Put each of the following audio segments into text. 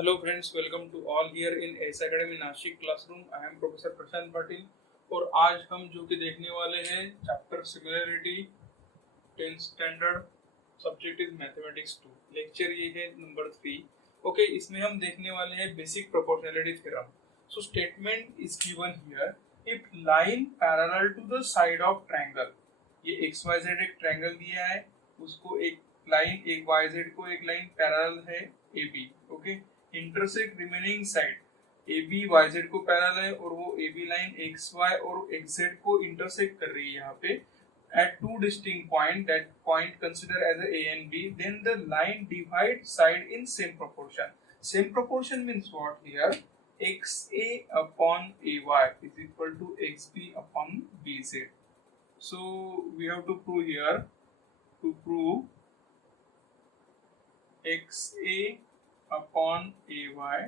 Hello friends, welcome to all here in S academy Nashik classroom. I am professor Prashant Patil और आज हम जो कि देखने वाले हैं chapter similarity 10th standard, subject is mathematics 2। Lecture ये है नंबर 3। ओके, इसमें हम देखने वाले हैं basic proportionality theorem. So statement is given here, if line parallel to the side of triangle, ये एक्स वाई जेड एक ट्रायंगल दिया है, उसको एक लाइन, एक वाई जेड को एक लाइन पैरेलल है A B. Okay, intersect remaining side A B Y Z को पैरेलल है और वो A B line X Y और एक्स जेड को इंटरसेक्ट कर रही है यहाँ पे at two distinct point, that point considered as a and b, then the line divides side in same proportion. Same proportion means what here? Xa upon ay is equal to xb upon bz. So we have to prove here, to prove xa upon ay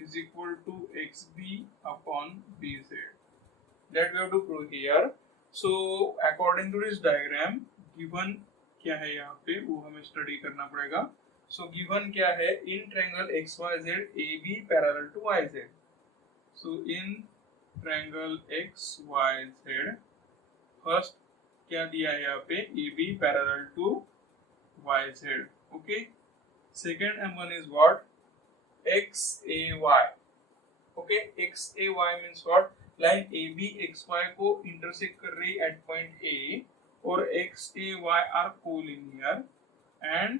is equal to xb upon bz. That we have to prove here. So according to this diagram, given क्या है यहाँ पे वो हमें study करना पड़ेगा। So given क्या है, in triangle XYZ AB parallel to YZ. So in triangle XYZ first क्या दिया है यहाँ पे, AB parallel to YZ. Okay. Second one is what? XAY. Okay, XAY means what? Line A B X Y को intersect कर रही at point A और X A Y are collinear and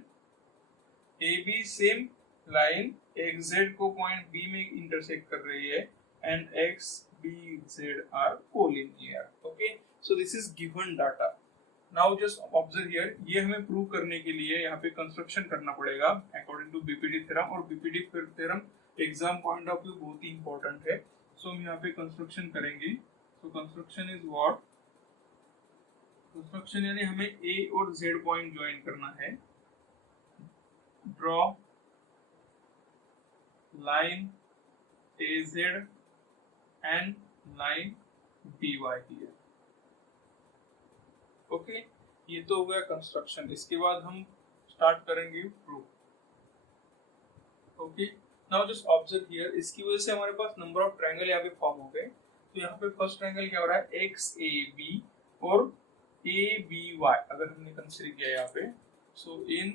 A B same line X Z को point B में intersect कर रही है and X B Z are collinear. Okay, so this is given data. Now just observe here, ये हमें prove करने के लिए यहाँ पे कंस्ट्रक्शन करना पड़ेगा अकॉर्डिंग टू बीपीडी थ्योरम, और BPD theorem exam point of view बहुत ही इंपॉर्टेंट है। सो हम यहाँ पे कंस्ट्रक्शन करेंगे। So construction is what? Construction यानी हमें ए और जेड पॉइंट ज्वाइन करना है। Draw line A Z and line B Y here. Okay, ये तो हो गया कंस्ट्रक्शन। इसके बाद हम स्टार्ट करेंगे proof. Okay, now just observe here, इसकी वजह से हमारे पास नंबर ऑफ ट्रायंगल यहाँ पे फॉर्म हो गए। तो यहाँ पे फर्स्ट ट्रायंगल क्या हो रहा है, एक्स ए बी और ए बी वाई अगर हमने कंसीडर किया यहाँ पे। So in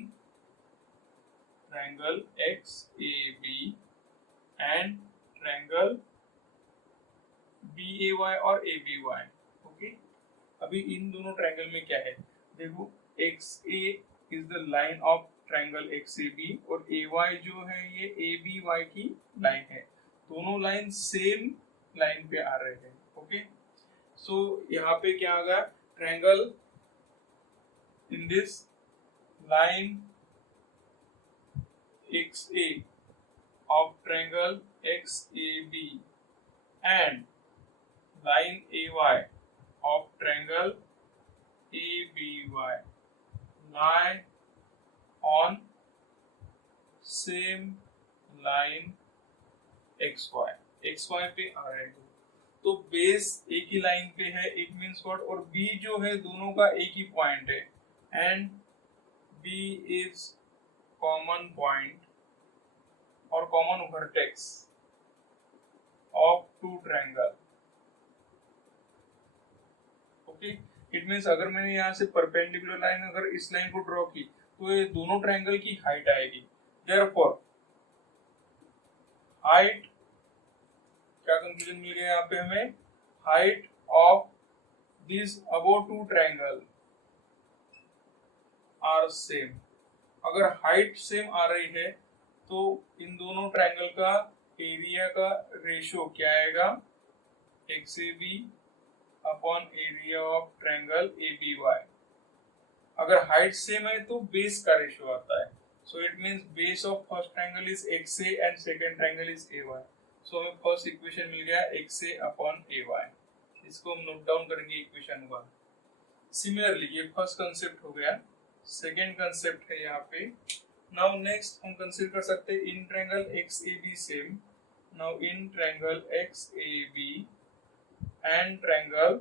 triangle X A B and triangle B A Y और ए बी वाई। ओके, अभी इन दोनों ट्रायंगल में क्या है, देखो X A is the line of triangle X A B और ए वाई जो है ये ए बी वाई की लाइन है। दोनों लाइन सेम लाइन पे आ रहे हैं। ओके, सो यहाँ पे क्या आ गया, triangle in this line X A of triangle X A B and line A Y of triangle A B Y lie on same line xy। xy पे आ रहे हैं तो बेस एक ही लाइन पे है, इट मींस व्हाट, और b जो है दोनों का एक ही पॉइंट है and b is common point और common vertex of two triangle. Okay, it means अगर मैंने यहाँ से परपेंडिकुलर लाइन अगर इस लाइन को ड्रॉ की तो ये दोनों ट्रायंगल की हाइट आएगी। देयरफॉर हाइट, क्या कंक्लूजन मिल गया यहाँ पे हमें, height of this above two triangle are same. अगर हाइट सेम आ रही है तो इन दोनों ट्रायंगल का एरिया का रेशियो क्या आएगा, X A B upon area of triangle A B Y. अगर हाइट सेम है तो बेस का रेशियो आता है। So it means base of first triangle is X A and second triangle is A Y. So हमें first equation मिल गया X A upon A Y. इसको हम नोट डाउन करेंगे इक्वेशन 1। सिमिलरली ये फर्स्ट कंसेप्ट हो गया, सेकंड कंसेप्ट है यहाँ पे। नाउ नेक्स्ट हम कंसीडर कर सकते हैं in triangle X A B same. Now in triangle X A B and triangle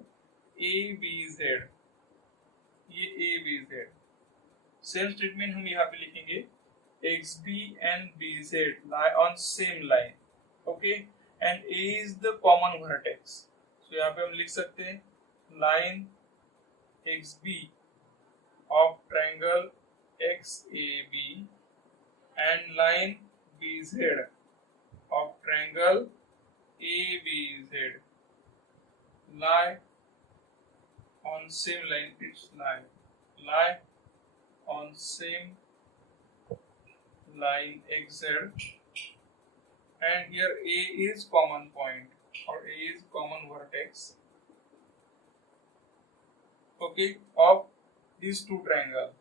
A B Z, ये A B Z same statement हम यहाँ पे लिखेंगे XB and BZ lie on same line, okay, and A is the common vertex. So यहाँ पे हम लिख सकते हैं line XB of triangle XAB and line BZ of triangle ABZ lie on same line. It's lie on same line XZ, and here A is common point or A is common vertex, okay, of these two triangle.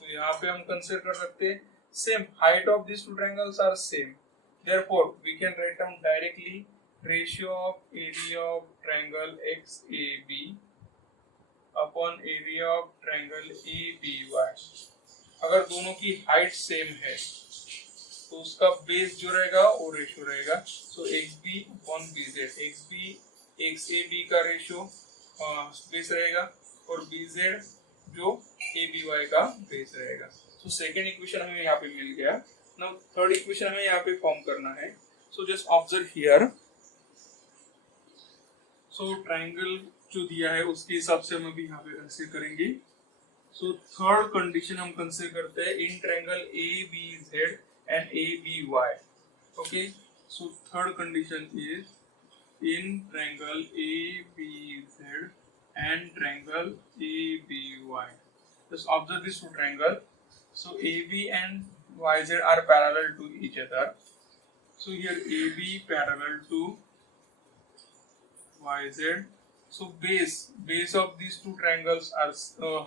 तो यहाँ पे हम consider कर सकते हैं same height of this two triangles are same, therefore we can write down directly ratio of area of triangle XAB upon area of triangle ABY. अगर दोनों की हाइट सेम है तो उसका बेस जो रहेगा वो रेशियो रहेगा. सो XB upon BZ, XB XAB का रेशियो बेस रहेगा और BZ जो ABY का बेस रहेगा. सो सेकेंड इक्वेशन हमें यहाँ पे मिल गया. नाउ थर्ड इक्वेशन हमें यहाँ पे फॉर्म करना है. So just observe here. So triangle जो दिया है उसके हिसाब से हम अभी यहाँ पे कंसीडर करेंगे. सो थर्ड कंडीशन हम कंसीडर करते हैं in triangle ABZ and ABY. Okay, so third condition is in triangle ABZ and triangle ABY. Just observe these two triangles. So AB and YZ are parallel to each other. So here AB parallel to YZ. So base of these two triangles are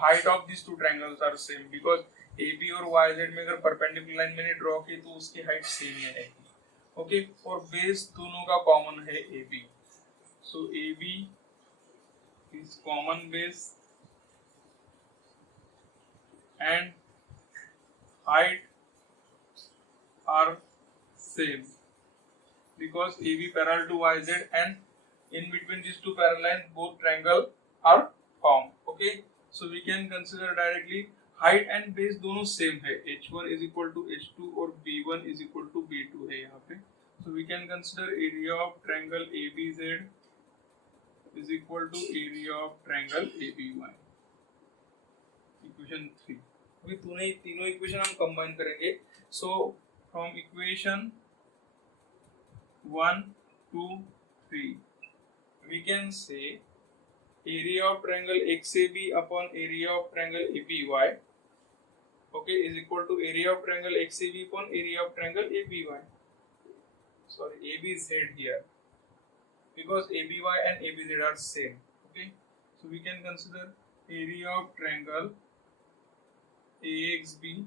height of these two triangles are same because AB और YZ में अगर perpendicular line मैंने draw की तो उसकी height same ही रहेगी. Okay, और base दोनों का common है AB. So AB is common base and height are same because AB parallel to YZ and in between these two parallel lines both triangle are formed. Okay, so we can consider directly height and base दोनों same है. H1 is equal to H2 और B1 is equal to B2 है यहाँ पे. So we can consider area of triangle ABZ is equal to area of triangle ABY. Equation 3. अभी तीनों equation हम combine करेंगे. So from equation 1, 2, 3 we can say area of triangle XAB upon area of triangle ABY, okay, is equal to area of triangle XAB upon area of triangle ABY. Sorry, ABZ here because ABY and ABZ are same. Okay, so we can consider area of triangle AXB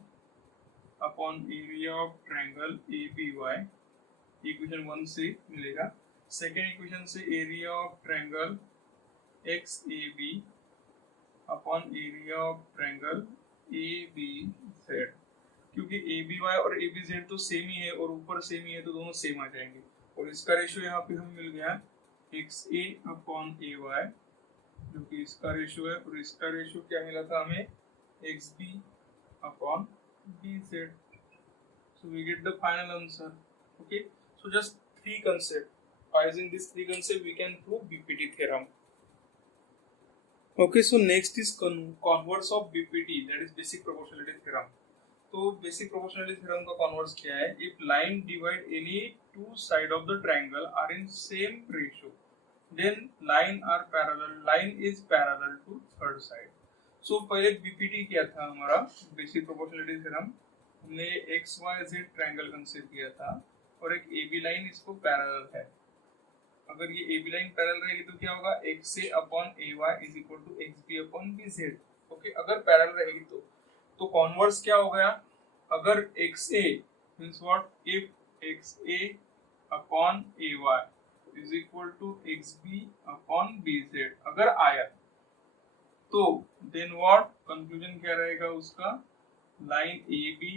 upon area of triangle ABY. Equation 1 से मिलेगा. Second equation से area of triangle XAB upon area of triangle ABZ. क्योंकि ABY और ABZ तो same ही है और ऊपर same ही है तो दोनों सेम आ जाएंगे. और इसका रेशियो यहाँ पे हमें मिल गया XA अपॉन AY जो कि इसका रेशियो है. और इसका रेशियो क्या मिला था हमें XB upon BZ. So we get the final answer. Okay, so just three concepts. By using these three concepts, we can prove BPT theorem. Okay, so next is converse of BPT, that is basic proportionality theorem. तो basic proportionality theorem का converse क्या है? If line divide any two side of the triangle are in same ratio, then line is parallel to third side. सो पहले BPT क्या था हमारा basic proportionality theorem. हमने XYZ triangle consider किया था और एक AB लाइन इसको पैरेलल है. अगर ये AB लाइन पैरेलल रहेगी तो क्या होगा XA upon AY is equal to XB upon BZ. Okay, अगर पैरेलल रहेगी तो कॉन्वर्स क्या हो गया. अगर XA means what if XA upon AY is equal to XB upon BZ अगर आया तो देन व्हाट कंक्लूजन क्या रहेगा उसका line AB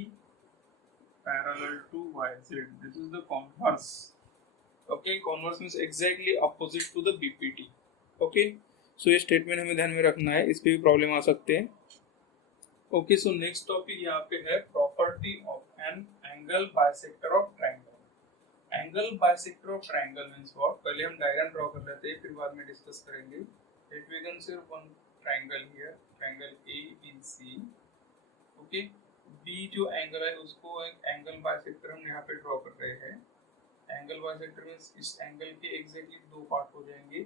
parallel to YZ. This is the converse. Okay, converse means exactly opposite to the BPT. Okay, so ये statement हमें ध्यान में रखना है, इस पे भी प्रॉब्लम आ सकते हैं. ओके, सो नेक्स्ट टॉपिक यहाँ पे है property of an angle bisector of triangle. Angle bisector of triangle means what? पहले हम डायग्राम ड्रॉ कर लेते हैं, फिर बाद में डिस्कस करेंगे। Let we consider one triangle here, triangle ABC। Okay, B जो एंगल है उसको एक एंगल बाइसेक्टर हम यहाँ पे ड्रॉ कर रहे हैं। एंगल बाइसेक्टर मींस इस एंगल के एग्जैक्टली दो पार्ट हो जाएंगे,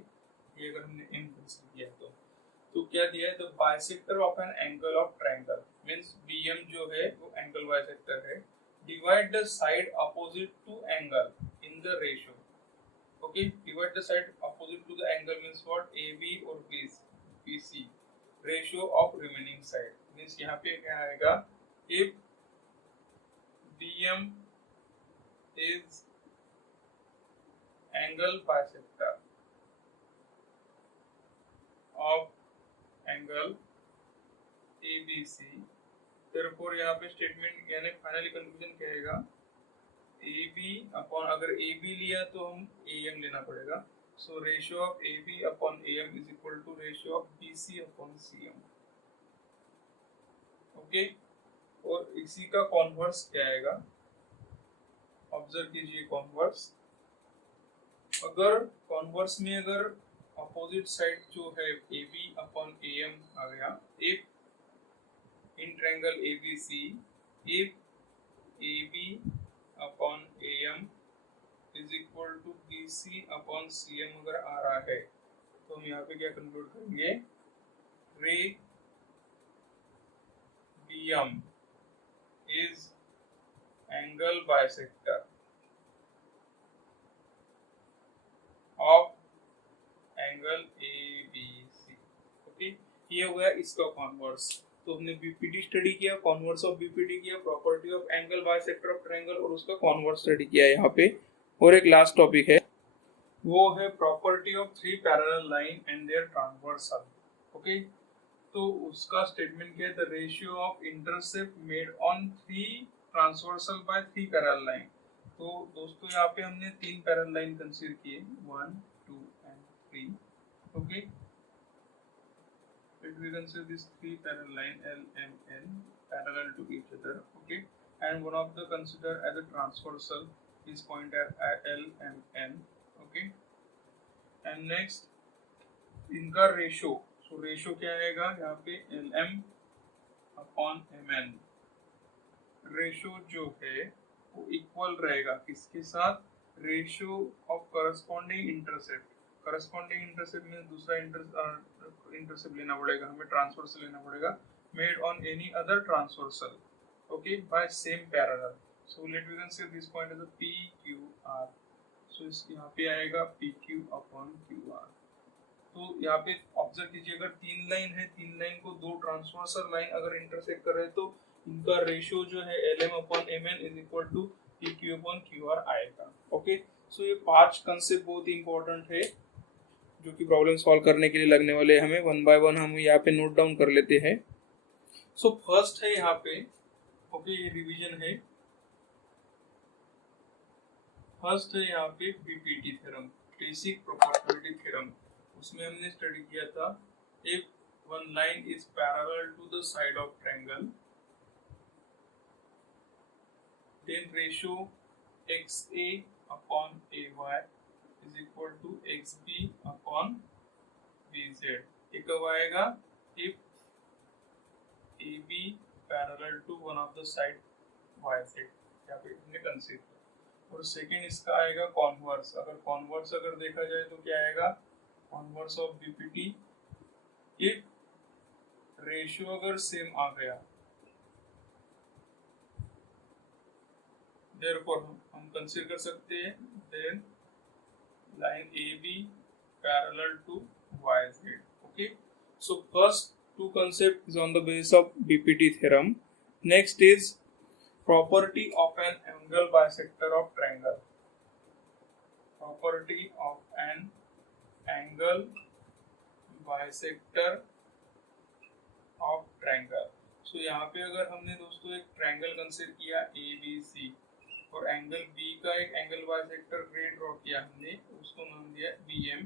ये अगर हमने एम कंसीडर किया तो क्या दिया है? The bisector of an angle of triangle means BM जो है वो एंगल बाइसेक्टर है। Divide the side opposite to angle in the ratio. Okay, divide the side opposite to the angle means what? AB और BC ratio of remaining side means यहाँ पे क्या आएगा? If BM is angle bisector of angle ABC, therefore यहाँ पे statement यानी finally conclusion क्या आएगा? AB अपॉन, अगर AB लिया तो हम AM लेना पड़ेगा। So ratio of AB upon AM is equal to ratio of BC upon CM। Okay, और इसी का कॉन्वर्स क्या आएगा? ऑब्जर्व कीजिए कॉन्वर्स। अगर कॉन्वर्स में अगर अपोजिट साइड जो है AB अपॉन AM आ गया, if in triangle ABC if AB upon AM is equal to BC upon CM अगर आ रहा है तो हम यहाँ पे क्या कंक्लूड करेंगे? रे BM is angle bisector of angle ABC। Okay, ये हो गया इसका कॉन्वर्स। तो हमने BPD स्टडी किया, कॉन्वर्स ऑफ BPD किया, property of angle bisector of triangle और उसका कॉन्वर्स स्टडी किया यहाँ पे। और एक लास्ट टॉपिक है, वो है property of three parallel line and their transversal. Okay, तो उसका स्टेटमेंट क्या है? The ratio of intercept made on three transversal by three parallel line. तो दोस्तों यहाँ पे हमने तीन पैरेलल लाइन कंसीडर किए, 1 2 and 3। okay, if we consider these three parallel line L M N parallel to each other, okay, and one of the consider as a transversal is point at L M N, okay, and next इनका ratio, सो ratio क्या आएगा यहाँ पे? LM upon MN। Ratio जो है वो equal रहेगा किसके साथ? Ratio of corresponding intercept. Corresponding intercept में दूसरा इंटरसेप्ट लेना पड़ेगा, हमें ट्रांसवर्सल लेना पड़ेगा, made on any other transversal, okay, by same parallel. So let we consider this point as a PQR। सो इस यहाँ पे आएगा PQ अपॉन QR। तो यहाँ पे ऑब्जर्व कीजिए, अगर तीन लाइन है, तीन लाइन को दो ट्रांसवर्सल लाइन अगर इंटरसेक्ट कर रहे हैं तो इनका रेशियो जो है LM upon MN is equal to PQ upon QR आएगा। ओके, सो ये पांच कंसेप्ट बहुत ही इंपॉर्टेंट है जो कि प्रॉब्लम सॉल्व करने के लिए लगने वाले। हमें वन बाय वन हम यहाँ पे नोट डाउन कर लेते हैं। सो फर्स्ट है यहाँ पे, ओके, ये रिवीजन है। फर्स्ट है यहाँ पे BPT theorem, basic proportionality theorem. उसमें हमने स्टडी किया था, if one line is parallel to the side of triangle then ratio XA upon AY is equal to XB upon BZ। ये कब आएगा? if AB parallel to one of the side YZ, यहाँ पे हमने consider किया। और second इसका आएगा कॉन्वर्स। अगर कॉन्वर्स अगर देखा जाए तो क्या आएगा? Converse of BPT if ratio अगर सेम आ गया, therefore हम कंसीडर कर सकते हैं then line AB parallel to YZ। okay, so first two concept is on the basis of BPT theorem। next is property of an angle bisector of triangle। property of an angle bisector of triangle। so यहाँ पे अगर हमने दोस्तों एक triangle consider किया ABC और angle B का एक एंगल बाइसेक्टर रे ड्रॉ किया हमने, उसको नाम दिया BM।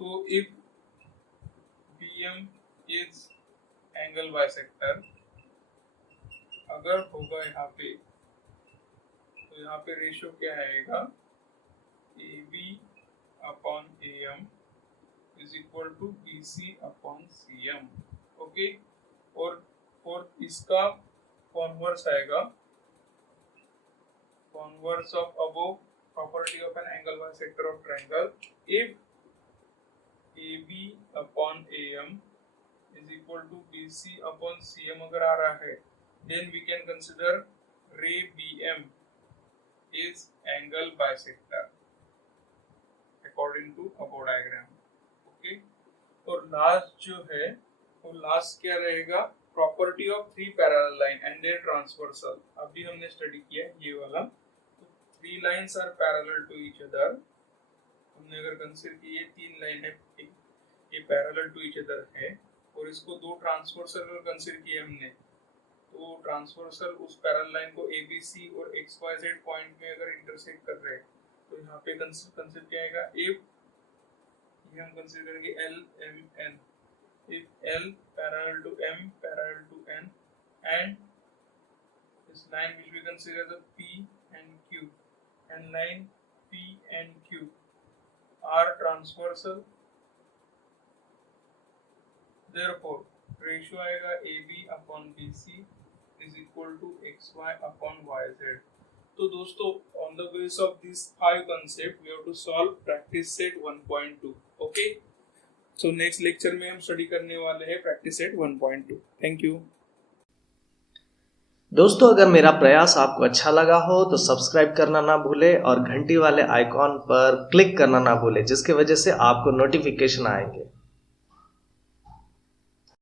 तो if BM is angle bisector अगर होगा यहाँ पे, तो यहाँ पे रेशियो क्या आएगा, AB upon AM is equal to BC upon CM। Okay, और इसका कॉन्वर्स आएगा, converse of above property of an angle bisector of triangle, if AB upon AM is equal to BC upon CM अगर आ रहा है, then we can consider ray BM is angle bisector according to above diagram। Okay, और last जो है वो last क्या रहेगा, property of three parallel line and their transversal. अभी हमने स्टडी किया ये वाला, तो three lines are parallel to each other. हमने अगर कंसीडर की ये तीन लाइन है, ये पैरेलल टू ईच अदर है, और इसको दो ट्रांसवर्सल अगर कंसीडर किए हमने, तो ट्रांसवर्सल उस पैरेलल लाइन को ABC और XYZ पॉइंट में अगर इंटरसेक्ट कर रहे हैं, तो यहाँ पे कंसीडर क्या आएगा, इफ ये हम कंसीडर करेंगे LMN, if L parallel to M parallel to N and this line which we consider the P and Q and line P and Q are transversal, therefore ratio आएगा AB upon BC is equal to XY upon YZ। तो दोस्तों, on the basis of these 5 concepts we have to solve practice set 1.2। Okay, so next lecture में हम study करने वाले हैं practice set 1.2। Thank you दोस्तों। अगर मेरा प्रयास आपको अच्छा लगा हो तो सब्सक्राइब करना ना भूले और घंटी वाले आइकॉन पर क्लिक करना ना भूले, जिसकी वजह से आपको नोटिफिकेशन आएंगे।